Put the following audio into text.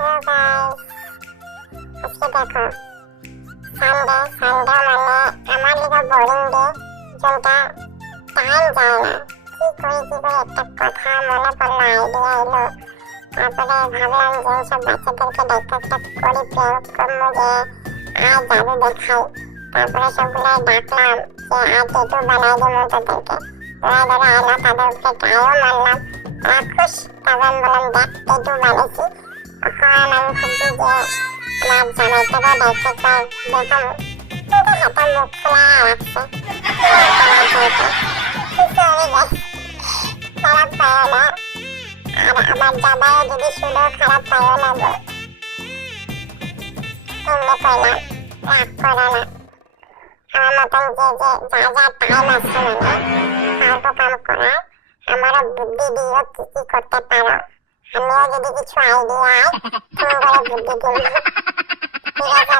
Hello guys, আজকে দেখো Sunday মানে আমার লিগা বোরিং ডে, যেটা টাইম যায় না। কি করে একটা কথা মনে পড়লো, আইডিয়া এলো। তারপরে ভাবলাম যে সব বাচ্চাদেরকে দেখতে একটা করি প্র্যাঙ্ক করবো, যে আজ জাদু দেখাই। তারপরে সবগুলো ডাকলাম যে আজ টেটু বানাই দেবো তোদেরকে। ওরা ধরে আইলো, তাদের উপরে ট্রাইও মারলাম। তারা খুশ। তারপর আমি বললাম দেখ টেটু বানাইছি। এখন আমি ভাবছি যে আমার জামাইটাকে দেখতে চাই, দেখুন কিন্তু হাতে মুখ খোলা রাখছে। খারাপ পায় না, আর আমার জামাই যদি শুনেও খারাপ পায় না গো। এমনি কইলাম, রাগ করো না। আমার মতন যে যা টাইম আছে মানে ফালতু কাম করার, আমারও বুদ্ধি দিও কি কি করতে পারো। আমিও যদি কিছু আইডিয়া আয় তুমি বলে বুদ্ধি দিব। ঠিক আছে,